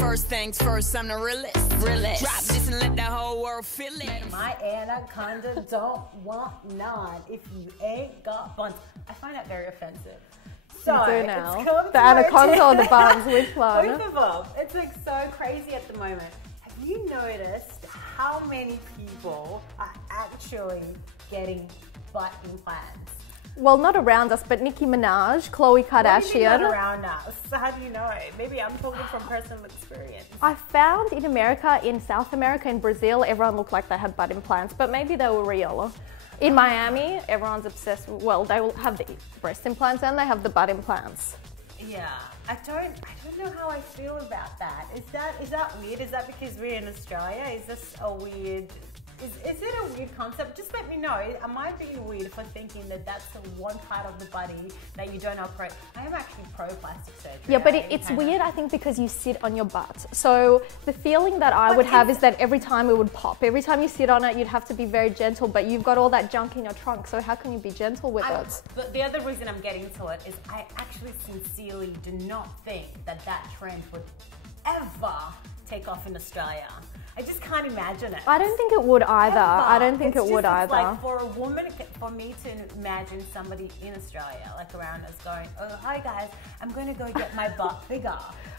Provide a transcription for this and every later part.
First things first, I'm the realest. Drop this and let the whole world feel it. My anaconda don't want none if you ain't got buns. I find that very offensive. So, you do now. it's come The to anaconda or the buns, which one? Both of them. It's like so crazy at the moment. Have you noticed how many people are actually getting butt implants? Well, not around us, but Nicki Minaj, Khloe Kardashian. What do you mean not around us? How do you know? Maybe I'm talking from personal experience. I found in America, in South America, in Brazil, everyone looked like they had butt implants, but maybe they were real. In Miami, everyone's obsessed with, well, they will have the breast implants and they have the butt implants. Yeah, I don't know how I feel about that. Is that weird? Is that because we're in Australia? Is this a weird? Is it a weird concept? Just let me know. Am I being weird for thinking that that's the one part of the body that you don't operate? I am actually pro plastic surgery. Yeah, but it's weird, I think, because you sit on your butt. So the feeling that I would have is that every time it would pop. Every time you sit on it, you'd have to be very gentle, but you've got all that junk in your trunk. So how can you be gentle with it? But the other reason I'm getting to it is I actually sincerely do not think that trend would ever take off in Australia. I just can't imagine it. I don't think it would either. Ever. I don't think it would either. Like for a woman, for me to imagine somebody in Australia, like around us going, oh, hi guys, I'm going to go get my butt bigger.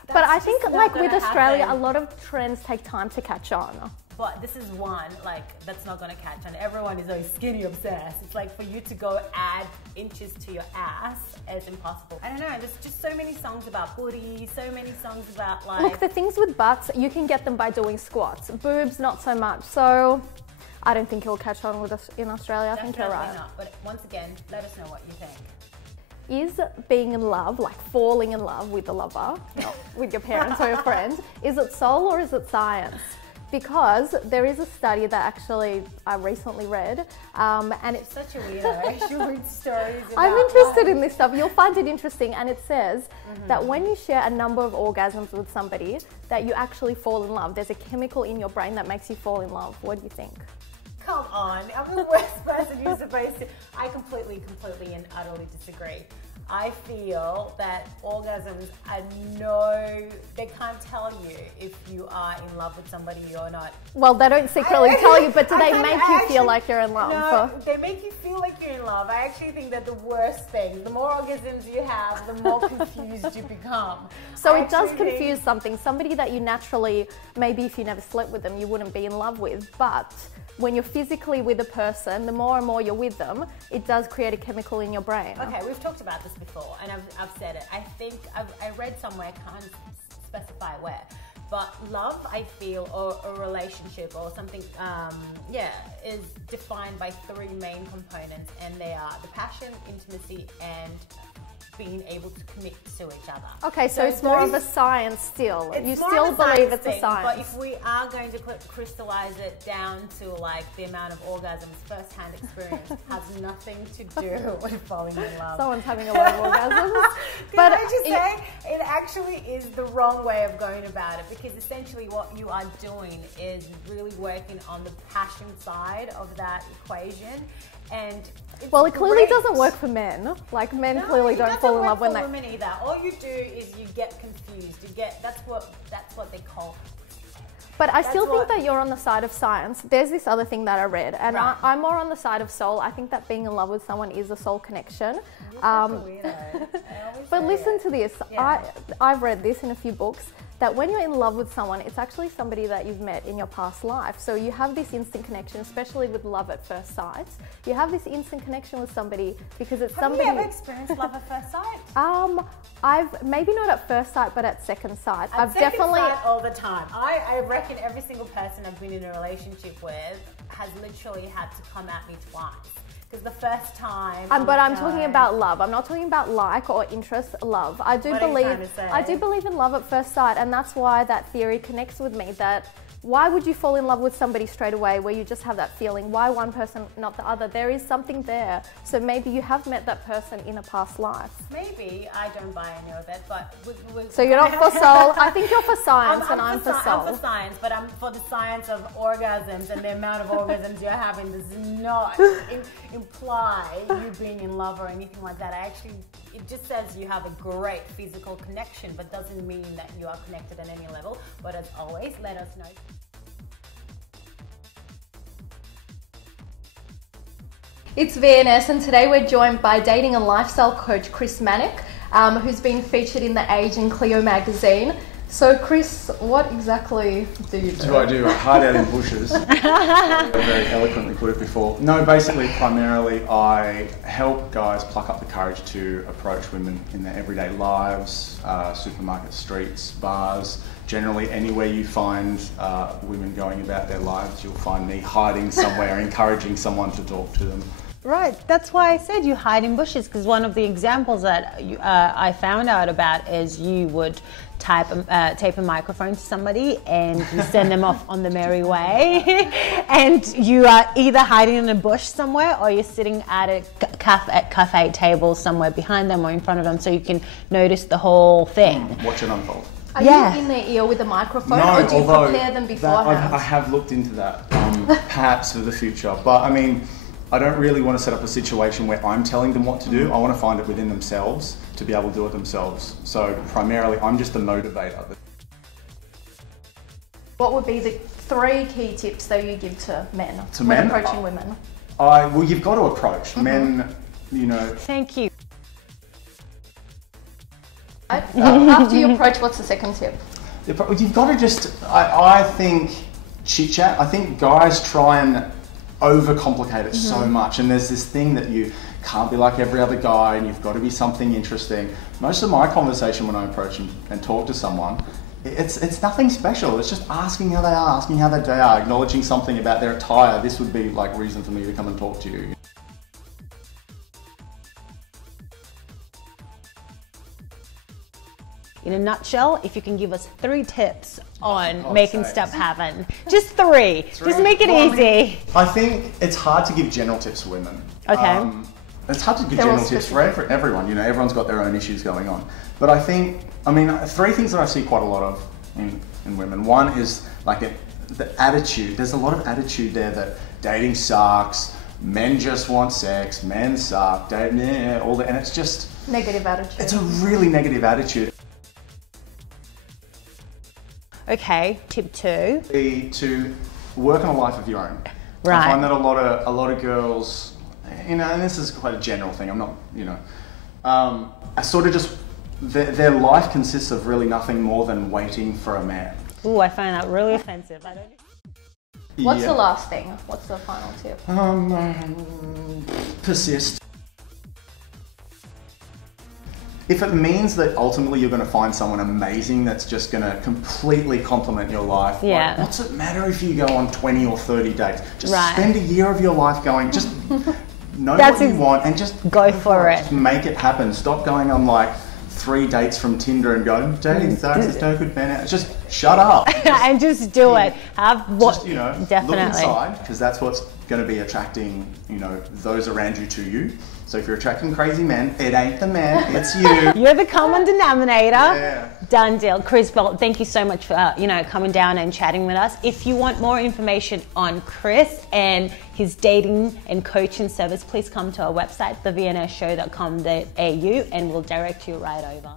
But I think like with Australia, happen. a lot of trends take time to catch on. But this is one, like, that's not going to catch on. Everyone is always skinny obsessed. It's like for you to go add inches to your ass is impossible. I don't know, there's just so many songs about booty, so many songs about like... Look, the things with butts, you can get them by doing squats. Boobs, not so much. So I don't think it will catch on with us in Australia. I think you're right. Not. But once again, let us know what you think. Is being in love, like falling in love with a lover, not with your parents or your friends, is it soul or is it science? Because there is a study that actually I recently read, and it's such a weirdo. She reads stories about I'm interested in this stuff. You'll find it interesting, and it says that when you share a number of orgasms with somebody, that you actually fall in love. There's a chemical in your brain that makes you fall in love. What do you think? Come on, I'm the worst person you're supposed to. I completely and utterly disagree. I feel that orgasms they can't tell you if you are in love with somebody or not. Well, they don't secretly tell you, but do they make you feel like you're in love? No, they make you feel like you're in love. I actually think that the worst thing, the more orgasms you have, the more confused you become. So it does confuse something. Somebody that you naturally, maybe if you never slept with them, you wouldn't be in love with, but when you're physically with a person, the more and more you're with them, it does create a chemical in your brain. Okay, we've talked about this before, and I've said it. I think I read somewhere, I can't specify where, but love, I feel, or a relationship or something, is defined by three main components, and they are the passion, intimacy, and being able to commit to each other. Okay, so it's more of a science still. You still believe it's a science. But if we are going to crystallize it down to like the amount of orgasms, first-hand experience has nothing to do with falling in love. Someone's having a lot of orgasms. But I just say it actually is the wrong way of going about it, because essentially what you are doing is really working on the passion side of that equation. And well, it clearly doesn't work for men. Like men clearly don't fall in love when they. Women either. All you do is you get confused. That's what they call. But I still think that you're on the side of science. There's this other thing that I read, and I'm more on the side of soul. I think that being in love with someone is a soul connection. But listen to this. Yeah. I've read this in a few books, that when you're in love with someone, it's actually somebody that you've met in your past life. So you have this instant connection, especially with love at first sight. You have this instant connection with somebody because it's somebody... Have you ever experienced love at first sight? I've maybe not at first sight, but at second sight. I've definitely sight all the time. I reckon every single person I've been in a relationship with has literally had to come at me twice. Because the first time... but I'm talking about love. I'm not talking about like or interest, love. I do believe in love at first sight, and that's why that theory connects with me, that why would you fall in love with somebody straight away where you just have that feeling? Why one person, not the other? There is something there. So maybe you have met that person in a past life. Maybe. I don't buy any of it, but... So you're not for soul? I think you're for science and I'm for soul. I'm for science, but I'm for the science of orgasms, and the amount of orgasms you're having does not imply you being in love or anything like that. I actually it just says you have a great physical connection, but doesn't mean that you are connected at any level. But as always, let us know. It's VNS, and today we're joined by dating and lifestyle coach Chris Manak, who's been featured in The Age and Clio magazine. So Chris, what exactly do you do? I do? I hide out in bushes. Very eloquently put it before. No, basically, primarily, I help guys pluck up the courage to approach women in their everyday lives, supermarket streets, bars. Generally, anywhere you find women going about their lives, you'll find me hiding somewhere, encouraging someone to talk to them. Right, that's why I said you hide in bushes, because one of the examples that I found out about is you would tape a microphone to somebody and you send them off on the merry way, and you are either hiding in a bush somewhere or you're sitting at a cafe table somewhere behind them or in front of them, so you can notice the whole thing. Watch it unfold. Are you in their ear with a microphone, or do you prepare them beforehand? I have looked into that, perhaps for the future, but I mean, I don't really want to set up a situation where I'm telling them what to do. I want to find it within themselves to be able to do it themselves. So primarily, I'm just the motivator. What would be the 3 key tips that you give to men when approaching women? Well, you've got to approach men, you know. Thank you. After you approach, what's the second tip? You've got to just, I think, chit chat. I think guys try and overcomplicate it so much, and there's this thing that you can't be like every other guy and you've got to be something interesting. Most of my conversation when I approach and talk to someone, it's nothing special. It's just asking how they are, asking how their day are, acknowledging something about their attire. This would be like reason for me to come and talk to you. In a nutshell, if you can give us 3 tips on making stuff happen. Just 3. Just make it easy. I think it's hard to give general tips for women. Okay. It's hard to give general tips for everyone. You know, everyone's got their own issues going on. But I think, 3 things that I see quite a lot of in women. One is like the attitude. There's a lot of attitude there that dating sucks, men just want sex, men suck, all that, and it's just... Negative attitude. It's a really negative attitude. Okay, tip 2. Be to work on a life of your own. Right. I find that a lot of girls, you know, and this is quite a general thing. I'm not, you know, I sort of just their life consists of really nothing more than waiting for a man. Ooh, I find that really offensive. I don't. What's the last thing? What's the final tip? Persist. If it means that ultimately you're going to find someone amazing that's just going to completely complement your life, like, what's it matter if you go on 20 or 30 dates? Just spend a year of your life going, just know what you want and just go for it. Just make it happen. Stop going on like 3 dates from Tinder and go, dating sucks, there's no good men out. Just shut up. And just do it. Just, you know, look inside, because that's what's going to be attracting, you know, those around you to you. So if you're attracting crazy men, it ain't the men, it's you. You're the common denominator. Yeah. Done deal. Chris, thank you so much for coming down and chatting with us. If you want more information on Chris and his dating and coaching service, please come to our website, thevnsshow.com.au, and we'll direct you right over.